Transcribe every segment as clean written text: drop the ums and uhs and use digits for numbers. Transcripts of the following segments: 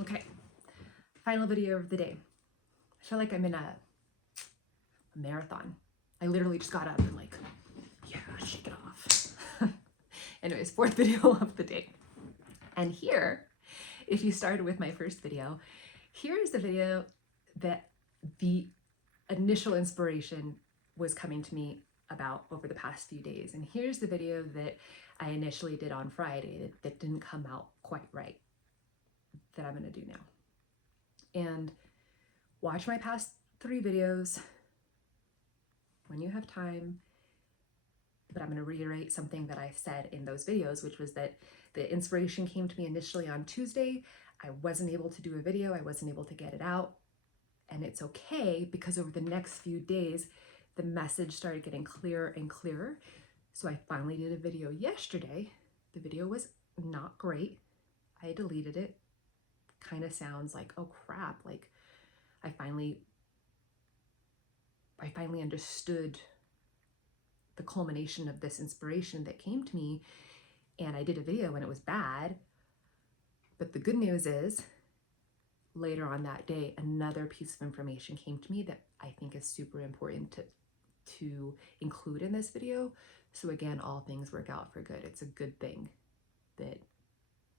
Okay, final video of the day. I feel like I'm in a marathon. I literally just got up and shake it off. Anyways, fourth video of the day. And here, if you started with my first video, here is the video that the initial inspiration was coming to me about over the past few days. And here's the video that I initially did on Friday that didn't come out quite right, that I'm gonna do now. And watch my past 3 videos when you have time, but I'm going to reiterate something that I said in those videos, which was that the inspiration came to me initially on Tuesday. I wasn't able to do a video, I wasn't able to get it out, and it's okay because over the next few days, the message started getting clearer and clearer. So I finally did a video yesterday. The video was not great. I deleted it. Kind of sounds like, oh crap, like I finally understood the culmination of this inspiration that came to me, and I did a video and it was bad. But the good news is later on that day, another piece of information came to me that I think is super important to include in this video. So again, all things work out for good. It's a good thing that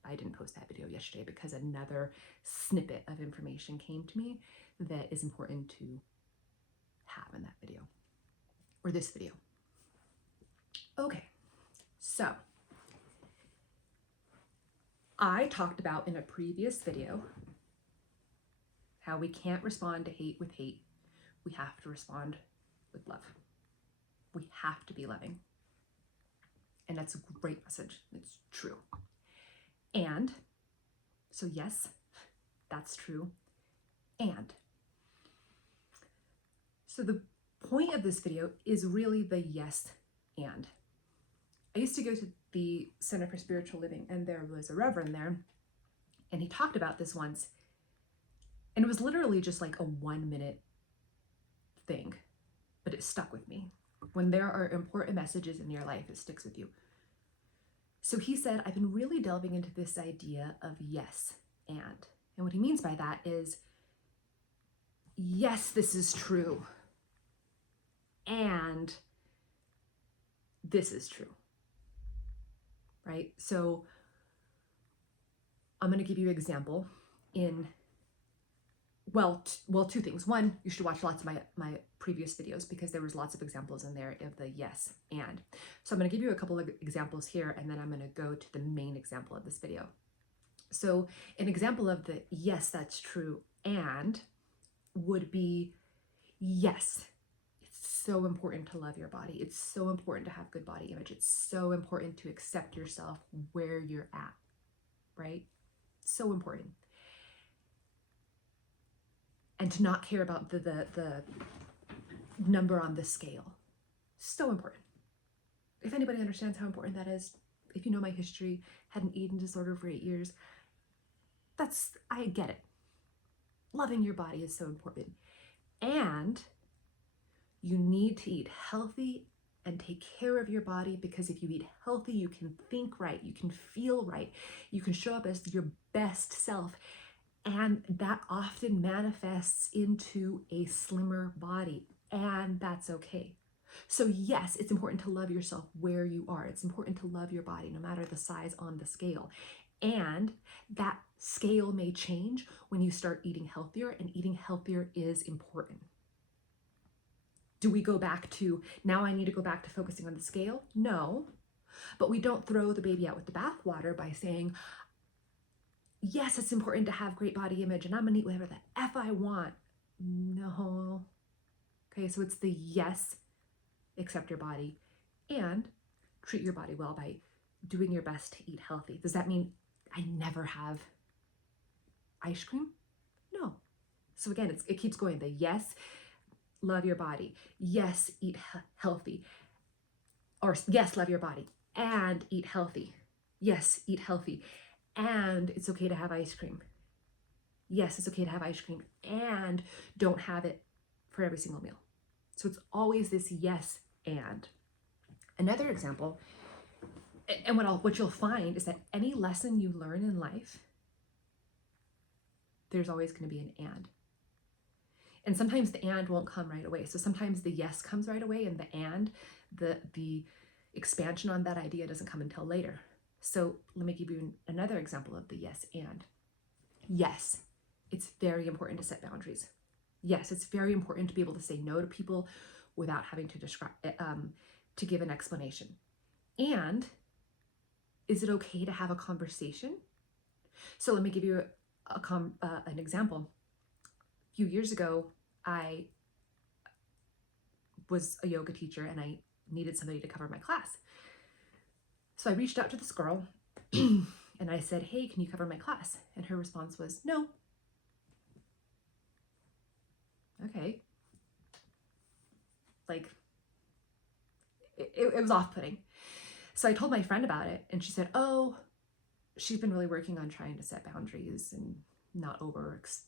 I didn't post that video yesterday because another snippet of information came to me that is important to have in that video, or this video. Okay, so I talked about in a previous video how we can't respond to hate with hate. We have to respond with love. We have to be loving. And that's a great message. It's true. And so yes, that's true. And so the point of this video is really the yes and. I used to go to the Center for Spiritual Living, and there was a reverend there, and he talked about this once, and it was literally just like a 1-minute thing, but it stuck with me. When there are important messages in your life, it sticks with you. So he said, I've been really delving into this idea of yes and what he means by that is, yes, this is true, and this is true. Right? So I'm going to give you an example in, well, 2 things. One, you should watch lots of my previous videos because there was lots of examples in there of the yes and. So I'm going to give you a couple of examples here, and then I'm going to go to the main example of this video. So an example of the yes, that's true, and would be, yes, so important to love your body. It's so important to have good body image. It's so important to accept yourself where you're at, right? So important. And to not care about the number on the scale. So important. If anybody understands how important that is, if you know my history, had an eating disorder for 8 years, I get it. Loving your body is so important. And you need to eat healthy and take care of your body, because if you eat healthy, you can think right, you can feel right, you can show up as your best self, and that often manifests into a slimmer body, and that's okay. So yes, it's important to love yourself where you are. It's important to love your body no matter the size on the scale. And that scale may change when you start eating healthier, and eating healthier is important. Do we go back to, now I need to go back to focusing on the scale? No, but we don't throw the baby out with the bathwater by saying, yes, it's important to have great body image and I'm gonna eat whatever the F I want. No. Okay, so it's the yes, accept your body, and treat your body well by doing your best to eat healthy. Does that mean I never have ice cream? No. So again, it keeps going. The yes, love your body. Yes, eat healthy. Or yes, love your body and eat healthy. Yes, eat healthy. And it's okay to have ice cream. Yes, it's okay to have ice cream, and don't have it for every single meal. So it's always this yes and. Another example, and what you'll find is that any lesson you learn in life, there's always going to be an and. And sometimes the and won't come right away. So sometimes the yes comes right away, and the expansion on that idea doesn't come until later. So let me give you another example of the yes and. Yes, it's very important to set boundaries. Yes, it's very important to be able to say no to people without having to to give an explanation. And is it okay to have a conversation? So let me give you an example. A few years ago, I was a yoga teacher and I needed somebody to cover my class. So I reached out to this girl and I said, hey, can you cover my class? And her response was, no. Okay. Like, it was off-putting. So I told my friend about it and she said, oh, she's been really working on trying to set boundaries and not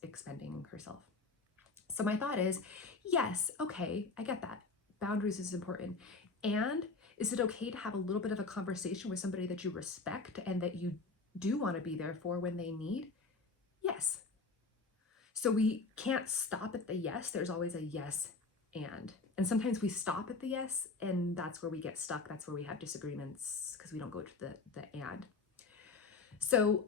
expending herself. So my thought is, yes, okay, I get that. Boundaries is important. And is it okay to have a little bit of a conversation with somebody that you respect and that you do want to be there for when they need? Yes. So we can't stop at the yes. There's always a yes and. And sometimes we stop at the yes, and that's where we get stuck. That's where we have disagreements because we don't go to the and. So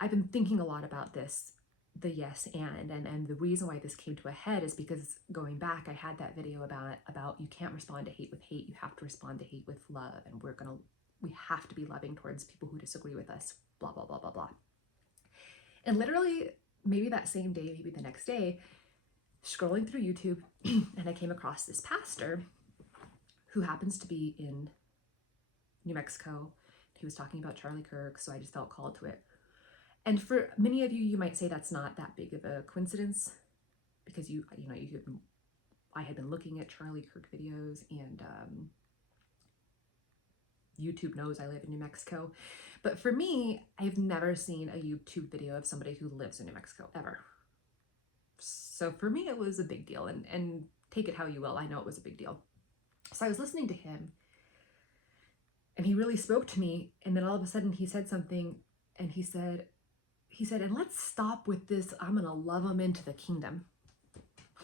I've been thinking a lot about this, the yes and the reason why this came to a head is because going back, I had that video about you can't respond to hate with hate. You have to respond to hate with love, and we have to be loving towards people who disagree with us, blah, blah, blah, blah, blah. And literally, maybe that same day, maybe the next day, scrolling through YouTube, and I came across this pastor who happens to be in New Mexico. He was talking about Charlie Kirk, so I just felt called to it. And for many of you, you might say that's not that big of a coincidence because I had been looking at Charlie Kirk videos, and YouTube knows I live in New Mexico. But for me, I've never seen a YouTube video of somebody who lives in New Mexico, ever. So for me, it was a big deal, and take it how you will. I know it was a big deal. So I was listening to him, and he really spoke to me. And then all of a sudden he said something, and he said, and let's stop with this, I'm going to love them into the kingdom.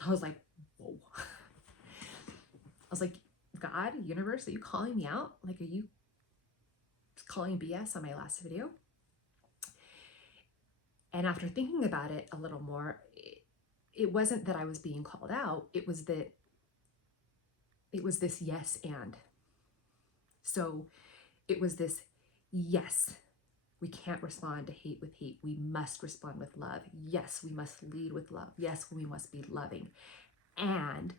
I was like, whoa. I was like, God, universe, are you calling me out? Like, are you calling BS on my last video? And after thinking about it a little more, it wasn't that I was being called out. It was this yes and. So it was this, yes, we can't respond to hate with hate. We must respond with love. Yes, we must lead with love. Yes, we must be loving. And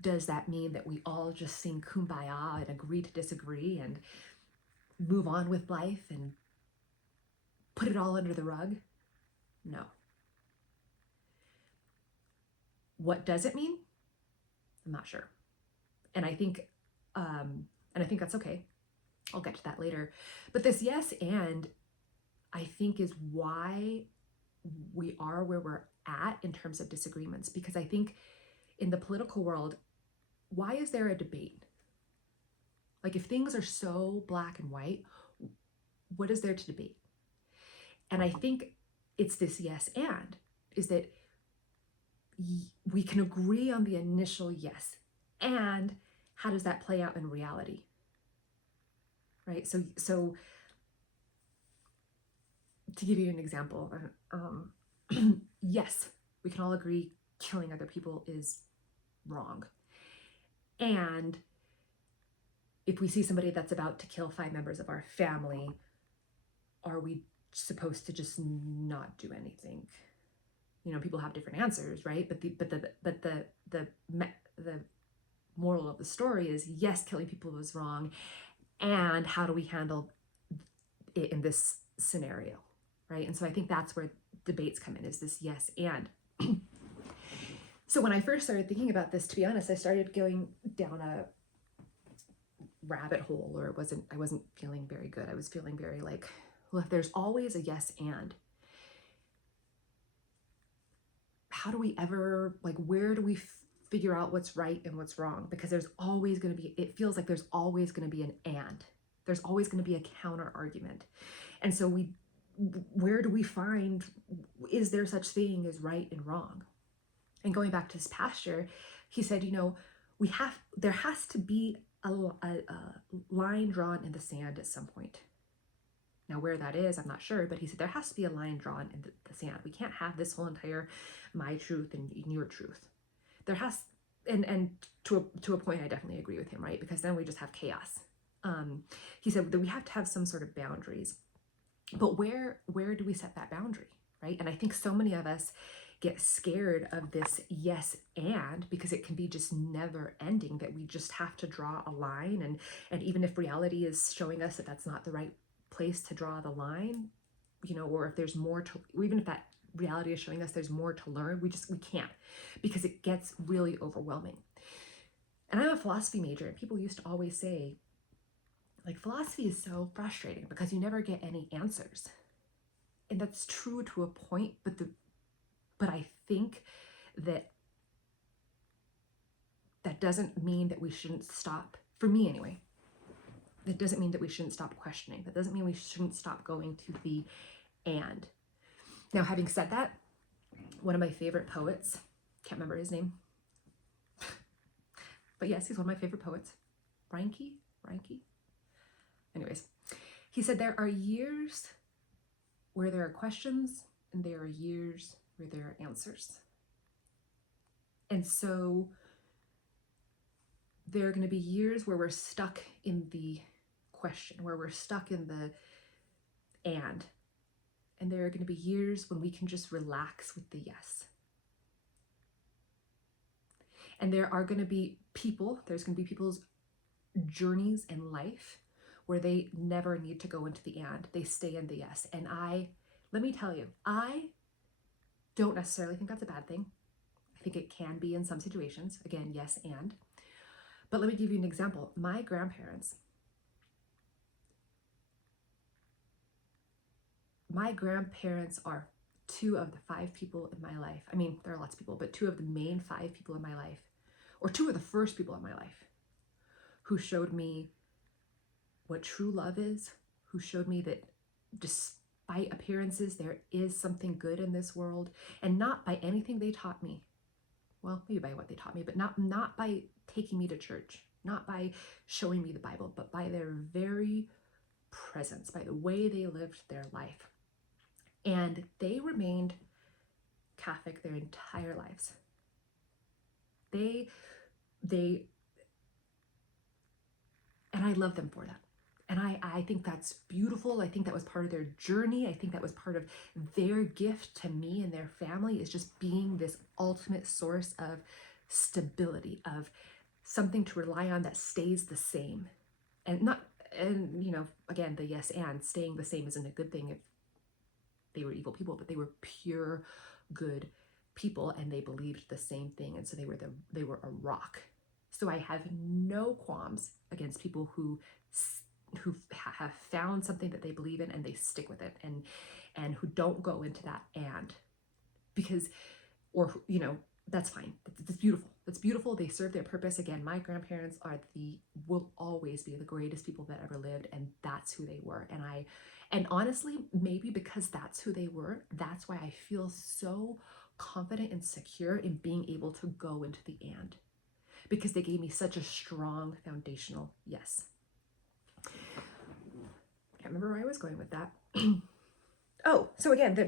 does that mean that we all just sing kumbaya and agree to disagree and move on with life and put it all under the rug? No. What does it mean? I'm not sure. And I think that's okay. I'll get to that later. But this yes and, I think, is why we are where we're at in terms of disagreements. Because I think in the political world, why is there a debate? Like, if things are so black and white, what is there to debate? And I think it's this yes and, is that we can agree on the initial yes. And how does that play out in reality? Right? So to give you an example, yes, we can all agree killing other people is wrong. And if we see somebody that's about to kill 5 members of our family, are we supposed to just not do anything? People have different answers, right? But the moral of the story is, yes, killing people was wrong, and how do we handle it in this scenario, right? And so I think that's where debates come in, is this yes and. So when I first started thinking about this, to be honest, I started going down a rabbit hole, or I wasn't feeling very good. I was feeling very like, well, if there's always a yes and, how do we ever, like, where do we figure out what's right and what's wrong? Because there's always going to be, it feels like there's always going to be an and. There's always going to be a counter argument. And so we where do we find, is there such thing as right and wrong? And going back to his pastor, he said, there has to be a line drawn in the sand at some point. Now, where that is, I'm not sure, but he said there has to be a line drawn in the sand. We can't have this whole entire my truth and your truth. There has, and to a point, I definitely agree with him, right? Because then we just have chaos. He said that we have to have some sort of boundaries, but where do we set that boundary, right? And I think so many of us get scared of this yes and, because it can be just never ending, that we just have to draw a line, and even if reality is showing us that that's not the right place to draw the line, or if there's more to, even if that reality is showing us there's more to learn, we can't, because it gets really overwhelming. And I'm a philosophy major, and people used to always say, like, philosophy is so frustrating because you never get any answers. And that's true to a point, but I think that doesn't mean that we shouldn't stop, for me anyway. That doesn't mean that we shouldn't stop questioning. That doesn't mean we shouldn't stop going to the and. Now, having said that, one of my favorite poets, can't remember his name, but yes, he's one of my favorite poets, Reinke. Anyways, he said there are years where there are questions and there are years where there are answers. And so there are going to be years where we're stuck in the question, where we're stuck in the and there are going to be years when we can just relax with the yes. And there are going to be there's going to be people's journeys in life where they never need to go into the and, they stay in the yes. And let me tell you, I don't necessarily think that's a bad thing. I think it can be in some situations, again, yes and. But let me give you an example. My grandparents are 2 of the 5 people in my life. I mean, there are lots of people, but 2 of the main 5 people in my life, or 2 of the first people in my life, who showed me what true love is, who showed me that despite appearances, there is something good in this world, and not by anything they taught me. Well, maybe by what they taught me, but not by taking me to church, not by showing me the Bible, but by their very presence, by the way they lived their life. And they remained Catholic their entire lives. And I love them for that. And I think that's beautiful. I think that was part of their journey. I think that was part of their gift to me and their family, is just being this ultimate source of stability, of something to rely on that stays the same. And again, the yes and, staying the same isn't a good thing if they were evil people, but they were pure good people, and they believed the same thing. And so they were a rock. So I have no qualms against people who have found something that they believe in and they stick with it, and who don't go into that and, because, or that's fine. That's beautiful. That's beautiful. They serve their purpose. Again, my grandparents will always be the greatest people that ever lived, and that's who they were. And honestly, maybe because that's who they were, that's why I feel so confident and secure in being able to go into the and, because they gave me such a strong foundational yes. Can't remember where I was going with that. Oh, so again, there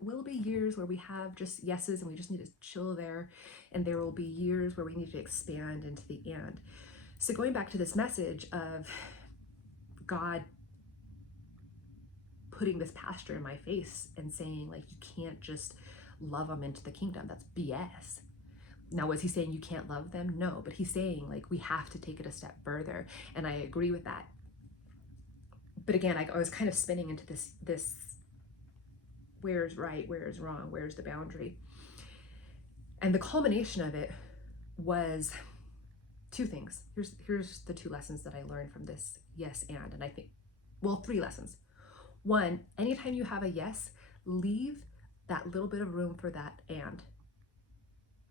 will be years where we have just yeses and we just need to chill there, and there will be years where we need to expand into the and. So going back to this message of God putting this pastor in my face and saying, like, you can't just love them into the kingdom. That's BS. Now, was he saying you can't love them? No, but he's saying, like, we have to take it a step further, and I agree with that. But again, I was kind of spinning into this where's right, where's wrong, where's the boundary? And the culmination of it was 2 things. Here's the 2 lessons that I learned from this yes and I think, 3 lessons. 1, anytime you have a yes, leave that little bit of room for that and.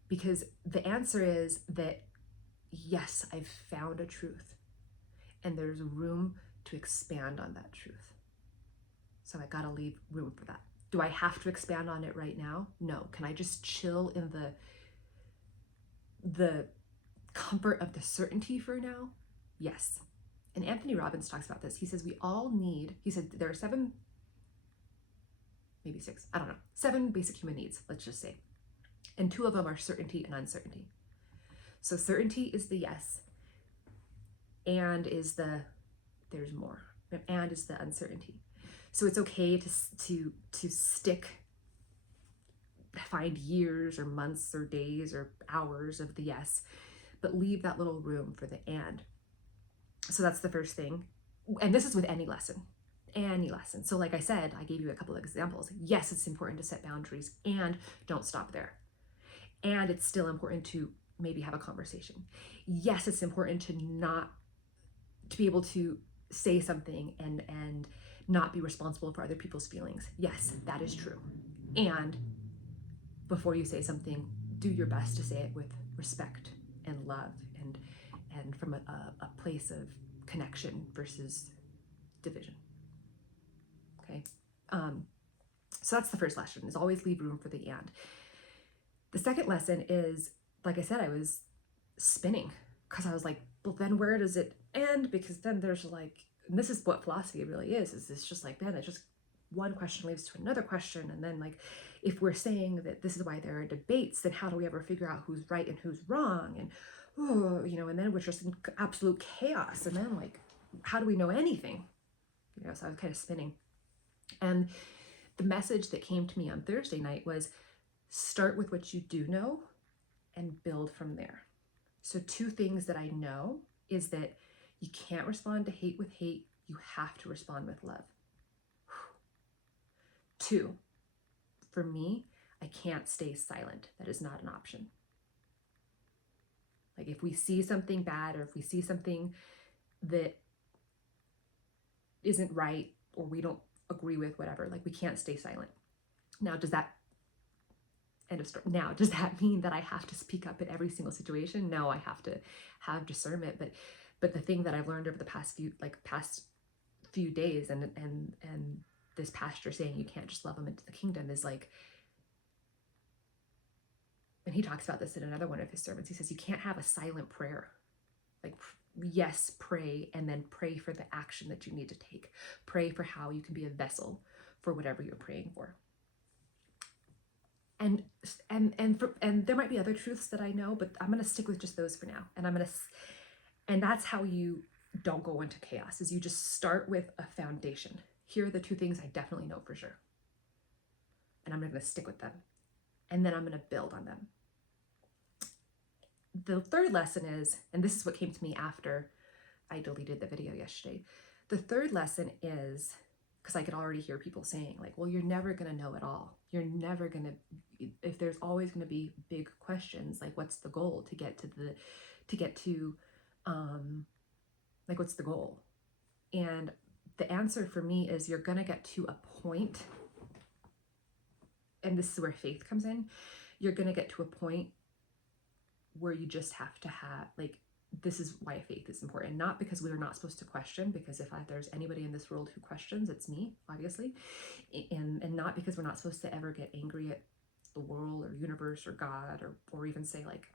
Because the answer is that, yes, I've found a truth, and there's room to expand on that truth. So I gotta leave room for that. Do I have to expand on it right now? No. Can I just chill in the comfort of the certainty for now? Yes. And Anthony Robbins talks about this. He says we all need, he said there are 7, maybe 6, I don't know, 7 basic human needs, let's just say. And 2 of them are certainty and uncertainty. So certainty is the yes, and is the there's more, and is the uncertainty. So it's okay to stick, find years or months or days or hours of the yes, but leave that little room for the and. So that's the first thing. And this is with any lesson. So like I said, I gave you a couple of examples. Yes, it's important to set boundaries, and don't stop there. And it's still important to maybe have a conversation. Yes, it's important to be able to say something and not be responsible for other people's feelings. Yes, that is true. And before you say something, do your best to say it with respect and love and from a place of connection versus division. Okay. So that's the first lesson, is always leave room for the and. The second lesson is, like I said, I was spinning because I was like, well, then where does it end? Because then there's like, and this is what philosophy really is it's just like, man, it's just one question leads to another question. And then like, if we're saying that this is why there are debates, then how do we ever figure out who's right and who's wrong? And, oh, and then we're just in absolute chaos. And then like, how do we know anything? So I was kind of spinning. And the message that came to me on Thursday night was, start with what you do know and build from there. So 2 things that I know is that you can't respond to hate with hate. You have to respond with love. 2, for me, I can't stay silent. That is not an option. Like if we see something bad, or if we see something that isn't right, or we don't agree with, whatever, like we can't stay silent. Now, does that end of story? Now, does that mean that I have to speak up in every single situation? No, I have to have discernment. But the thing that I've learned over the past few days, and this pastor saying you can't just love them into the kingdom, is like, and he talks about this in another one of his sermons. He says you can't have a silent prayer. Like, yes, pray, and then pray for the action that you need to take. Pray for how you can be a vessel for whatever you're praying for. And there might be other truths that I know, but I'm going to stick with just those for now. And that's how you don't go into chaos, is you just start with a foundation. Here are the 2 things I definitely know for sure. And I'm going to stick with them. And then I'm going to build on them. The third lesson is, and this is what came to me after I deleted the video yesterday. The third lesson is, because I could already hear people saying like, well, you're never going to know it all. You're never going to, if there's always going to be big questions, like what's the goal to get to like, what's the goal? And the answer for me is, you're going to get to a point, and this is where faith comes in. You're going to get to a point where you just have to have, like, this is why faith is important. Not because we're not supposed to question, because if there's anybody in this world who questions, it's me, obviously. And not because we're not supposed to ever get angry at the world or universe or God, or even say like,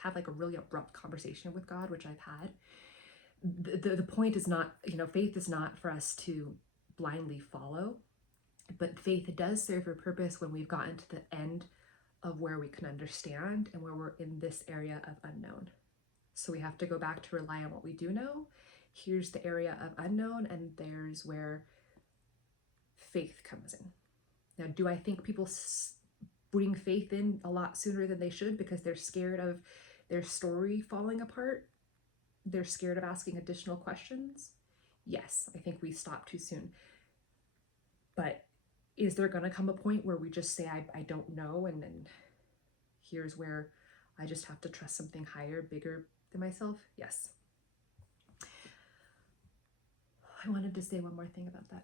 have like a really abrupt conversation with God, which I've had. The point is not, faith is not for us to blindly follow, but faith does serve a purpose when we've gotten to the end of where we can understand and where we're in this area of unknown. So we have to go back to rely on what we do know. Here's the area of unknown, and there's where faith comes in. Now, do I think people bring faith in a lot sooner than they should because they're scared of their story falling apart? They're scared of asking additional questions? Yes, I think we stop too soon. But is there going to come a point where we just say, I don't know, and then here's where I just have to trust something higher, bigger than myself? Yes. I wanted to say one more thing about that.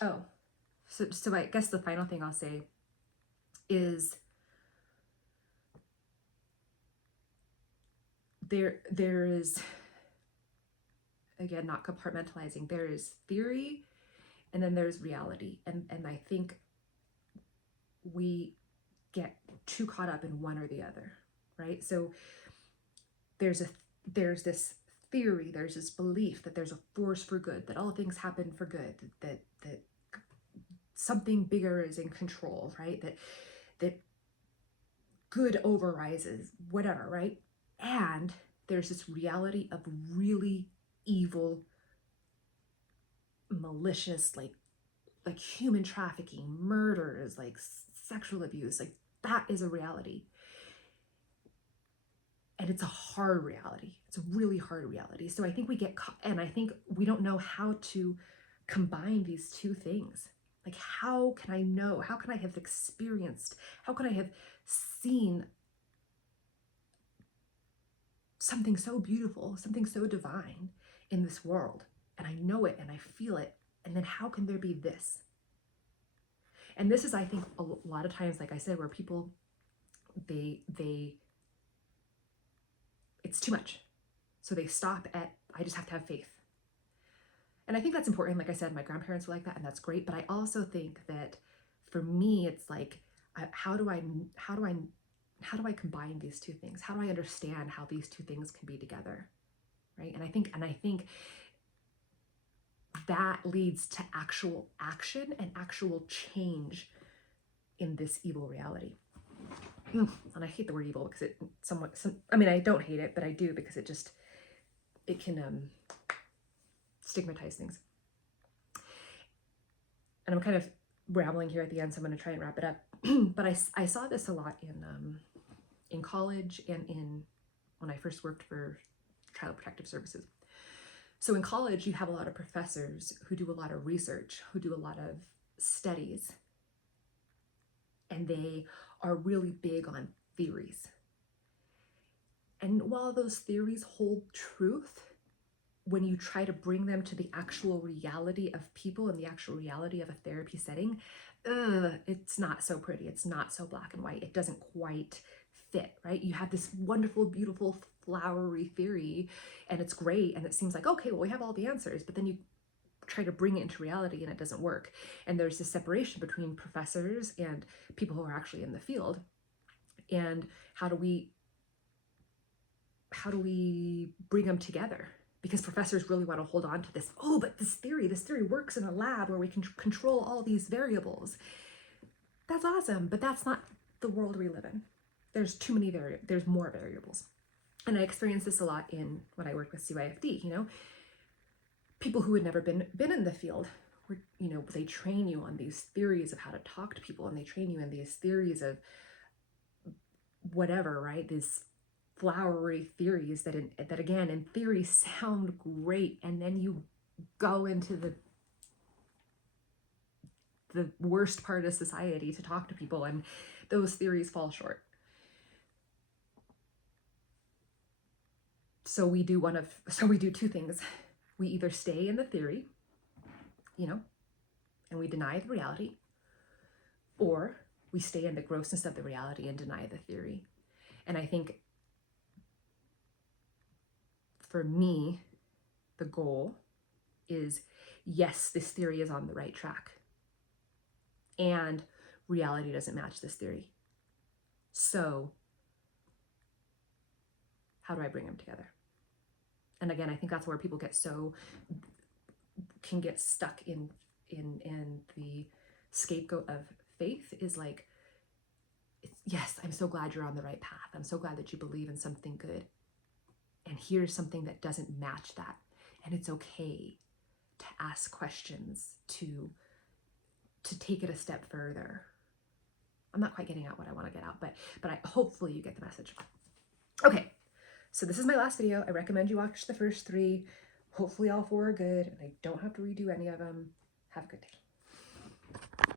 Oh, so I guess the final thing I'll say is there is again, not compartmentalizing. There is theory and then there's reality. And I think we get too caught up in one or the other, right? So there's this theory, there's this belief that there's a force for good, that all things happen for good, that something bigger is in control, right? That good overrises whatever, right? And there's this reality of really evil, malicious, like human trafficking, murders, like sexual abuse, like that is a reality. And it's a hard reality. It's a really hard reality. So I think we get caught, and I think we don't know how to combine these two things. Like, how can I know? How can I have experienced? How can I have seen something so beautiful, something so divine in this world? And I know it and I feel it. And then how can there be this? And this is, I think, a lot of times, like I said, where people, it's too much. So they stop at, I just have to have faith. And I think that's important. Like I said, my grandparents were like that, and that's great. But I also think that for me, it's like, how do I combine these two things? How do I understand how these two things can be together, right? And I think that leads to actual action and actual change in this evil reality. And I hate the word evil because I don't hate it, but I do, because it can stigmatize things. And I'm kind of rambling here at the end, so I'm going to try and wrap it up. But I saw this a lot in college and when I first worked for Child Protective Services. So in college, you have a lot of professors who do a lot of research, who do a lot of studies, and they are really big on theories. And while those theories hold truth, when you try to bring them to the actual reality of people and the actual reality of a therapy setting, it's not so pretty. It's not so black and white. It doesn't quite fit, right? You have this wonderful, beautiful, flowery theory, and it's great, and it seems like, okay, well, we have all the answers, but then you try to bring it into reality and it doesn't work. And there's this separation between professors and people who are actually in the field. And how do we bring them together? Because professors really want to hold on to this, but this theory works in a lab where we can control all these variables. That's awesome, but that's not the world we live in. There's too many there's more variables. And I experienced this a lot when I worked with CYFD, people who had never been in the field, where, they train you on these theories of how to talk to people, and they train you in these theories of whatever, right? These flowery theories that again, in theory, sound great, and then you go into the worst part of society to talk to people, and those theories fall short. So we do two things. We either stay in the theory, and we deny the reality, or we stay in the grossness of the reality and deny the theory. And I think for me, the goal is, yes, this theory is on the right track, and reality doesn't match this theory. So how do I bring them together? And again, I think that's where people can get stuck in the scapegoat of faith, is like, yes, I'm so glad you're on the right path. I'm so glad that you believe in something good. And here's something that doesn't match that. And it's okay to ask questions, to take it a step further. I'm not quite getting out what I want to get out, but hopefully you get the message. Okay, so this is my last video. I recommend you watch the first 3. Hopefully all 4 are good, and I don't have to redo any of them. Have a good day.